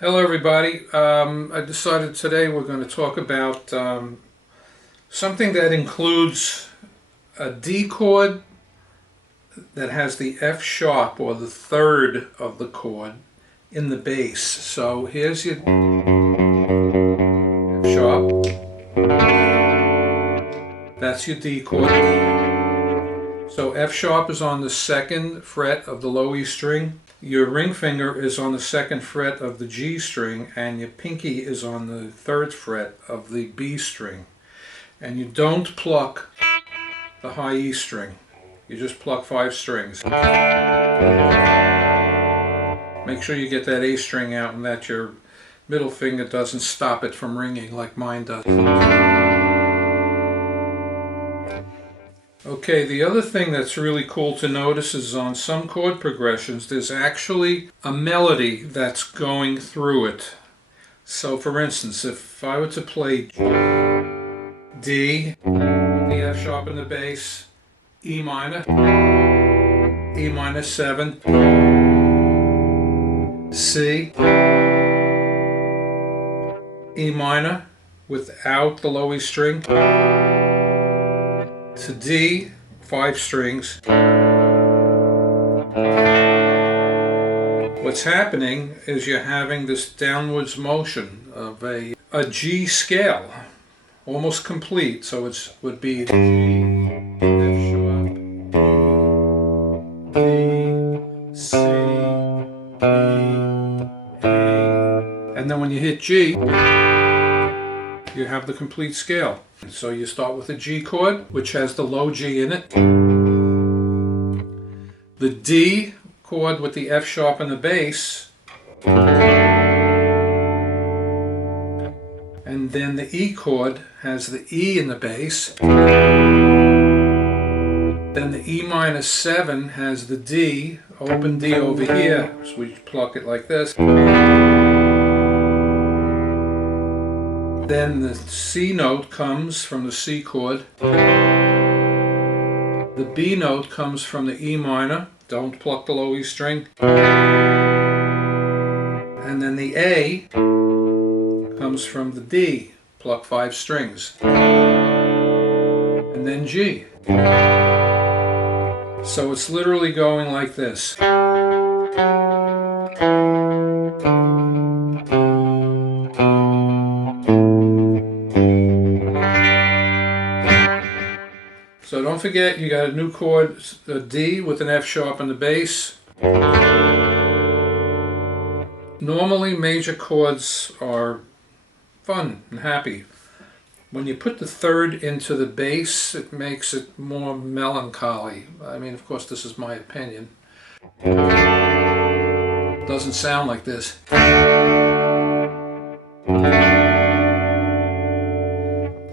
Hello everybody. I decided today we're going to talk about something that includes a D chord that has the F sharp or the third of the chord in the bass. So here's your F sharp, that's your D chord. So F sharp is on the second fret of the low E string. Your ring finger is on the second fret of the G string, and your pinky is on the third fret of the B string. And you don't pluck the high E string. You just pluck 5 strings. Make sure you get that A string out and that your middle finger doesn't stop it from ringing like mine does. Okay, the other thing that's really cool to notice is on some chord progressions there's actually a melody that's going through it. So for instance, if I were to play D, the F sharp in the bass, E minor, E minor 7, C, E minor without the low E string, to D, 5 strings. What's happening is you're having this downwards motion of a G scale, almost complete. So it would be G, F sharp, D, C, E, A, and then when you hit G, you have the complete scale. So you start with a G chord, which has the low G in it. The D chord with the F sharp in the bass. And then the E chord has the E in the bass. Then the E minor 7 has the D, open D over here. So we pluck it like this. Then the C note comes from the C chord. The B note comes from the E minor. Don't pluck the low E string. And then the A comes from the D. Pluck 5 strings. And then G. So it's literally going like this. So don't forget, you got a new chord, a D with an F sharp in the bass. Normally major chords are fun and happy. When you put the third into the bass, it makes it more melancholy. I mean, of course, this is my opinion. It doesn't sound like this.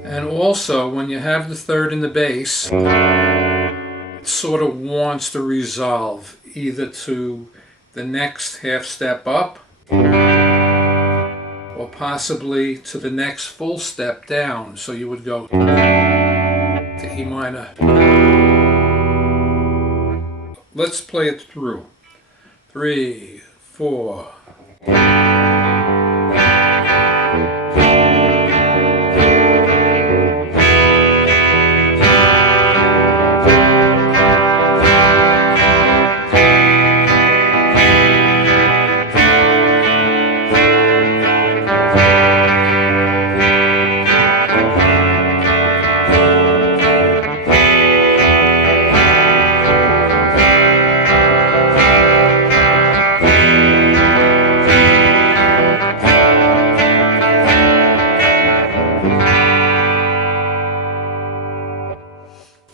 And also, when you have the third in the bass, it sort of wants to resolve either to the next half step up or possibly to the next full step down. So you would go to E minor. Let's play it through. 3, 4.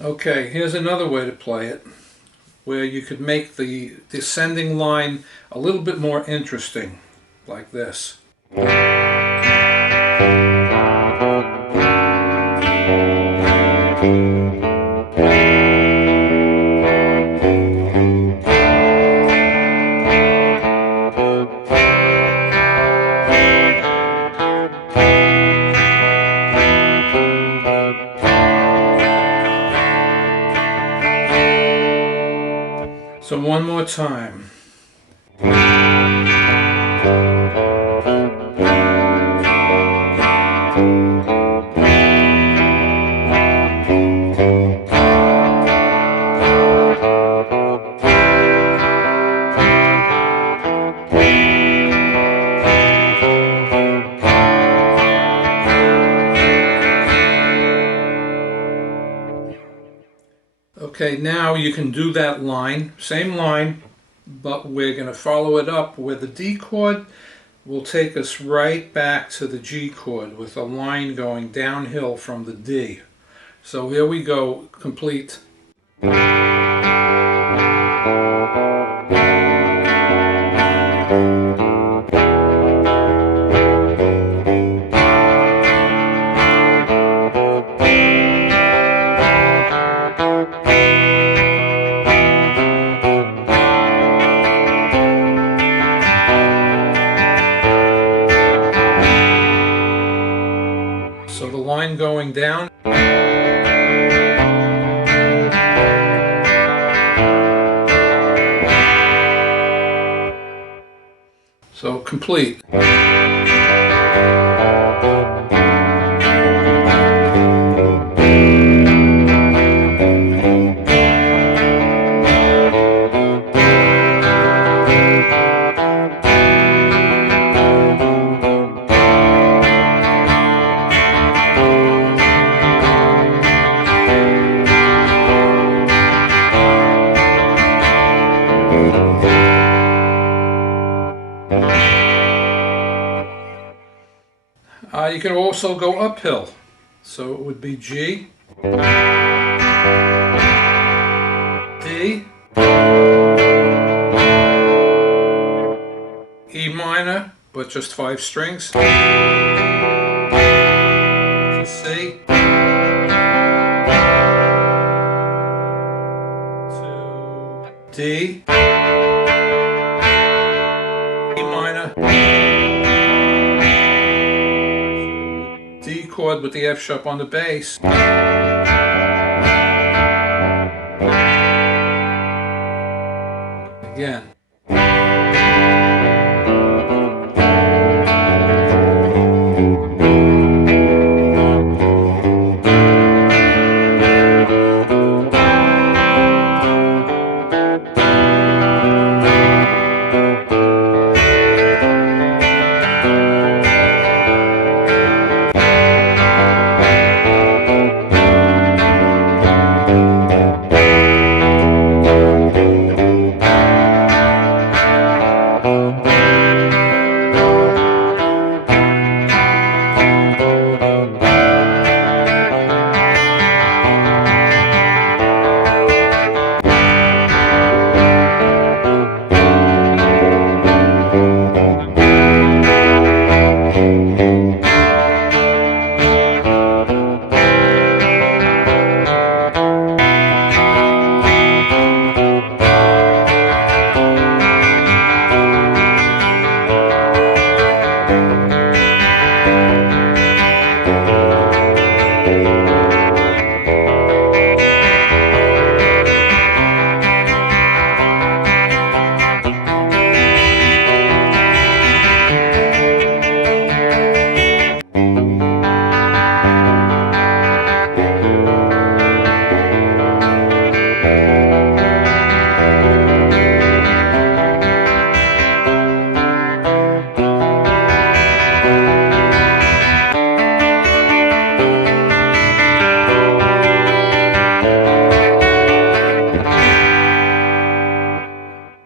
Okay, here's another way to play it, where you could make the descending line a little bit more interesting, like this. So one more time. Okay, now you can do that line, same line, but we're going to follow it up where the D chord will take us right back to the G chord with a line going downhill from the D. So here we go, complete. So the line going down. So complete. You can also go uphill. So it would be G, D, E minor, but just 5 strings, to C, to D, E minor, D chord with the F sharp on the bass, again.